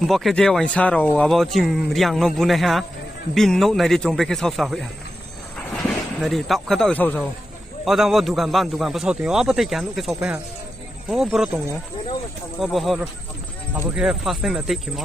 bokeh je wain saro abo chim riang no bune ha bin no nai ri chong beke sau sa hui ha nai ri tau kha tau sau sau odang wo dukan ban dukan pa sau ting abo te kyan ke sau pe ha o bro tong o bo hor abo ke fast time te ki mo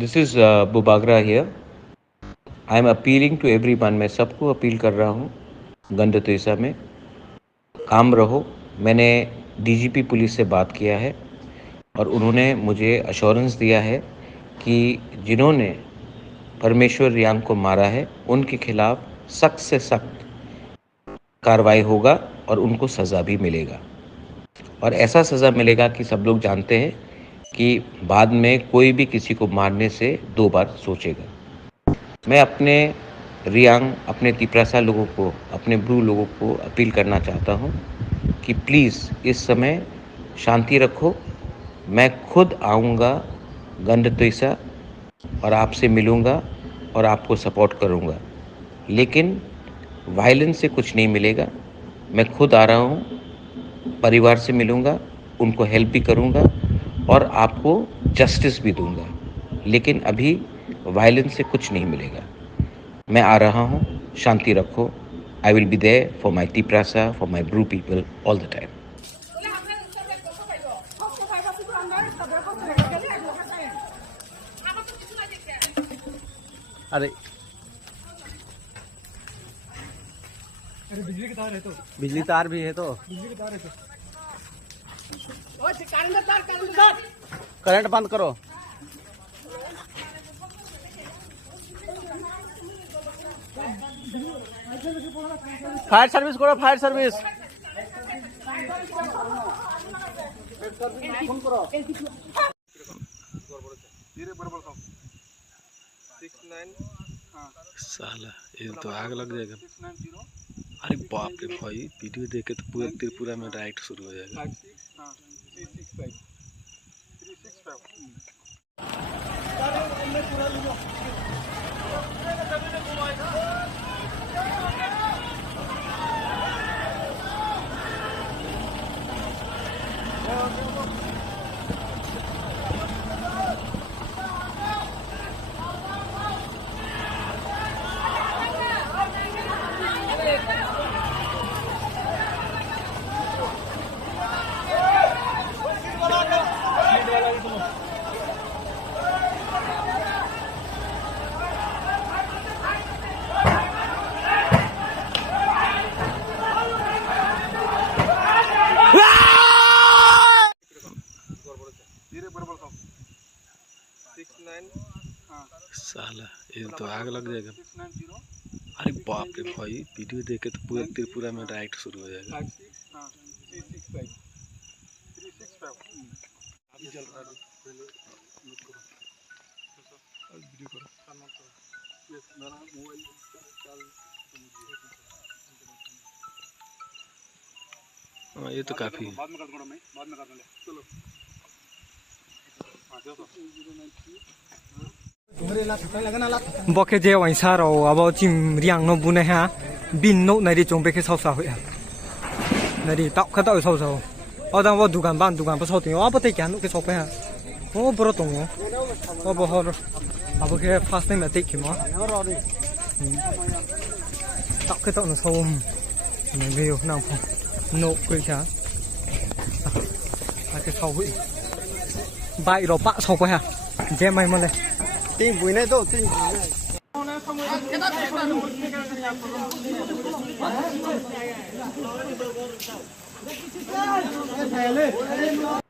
This is Bubagra here. I am appealing to everyone. मैं सबको appeal कर रहा हूँ गंडतोइसा में काम रहो। मैंने DGP police से बात किया है और उन्होंने मुझे अश्योरेंस दिया है कि जिन्होंने परमेश्वर रियांग को मारा है उनके खिलाफ सख्त से सख्त कार्रवाई होगा और उनको सज़ा भी मिलेगा। और ऐसा सज़ा मिलेगा कि सब लोग जानते हैं कि बाद में कोई भी किसी को मारने से 2 बार सोचेगा। मैं अपने रियांग, अपने तिप्रासा लोगों को, अपने ब्रू लोगों को अपील करना चाहता हूं कि प्लीज़ इस समय शांति रखो। मैं खुद आऊँगा गंडतोइसा और आपसे मिलूँगा और आपको सपोर्ट करूँगा, लेकिन वायलेंस से कुछ नहीं मिलेगा। मैं खुद आ रहा हूँ, परिवार से मिलूँगा, उनको हेल्प भी करूँगा और आपको जस्टिस भी दूंगा, लेकिन अभी वायलेंस से कुछ नहीं मिलेगा। मैं आ रहा हूँ, शांति रखो। I will be there for my Tiprasa, for my Bru people all the time. अरे बिजली की तार है तो बिजली तार भी है तो बिजली की तार है तो करंट बंद करो। फायर सर्विस करो, फायर सर्विस साला ये तो आग लग जाएगा। अरे बाप रे भाई, वीडियो देख के तो पूरा त्रिपुरा में राइट शुरू हो जाएगा। साला ये तो आग लग जाएगा। अरे बाप रे भाई, वीडियो देख के तो पूरा त्रिपुरा में राइट शुरू हो जाएगा। हाँ ये तो काफी है। bokeh je wain saro abo chim riang no bune ha bin no nai ri chong beke sau sa hui ha nai ri tau kha tau sau sau odang wo dukan ban dukan pa sau ting abo te kyan ke sau pe ha o bro tong o bo hor abo ke fast time te ki mo tau ke tau no sau nai view nang pho no koi cha a ke sau hui bai ro pa sau pe ha je mai mo le tin bụi này đâu tin bụi này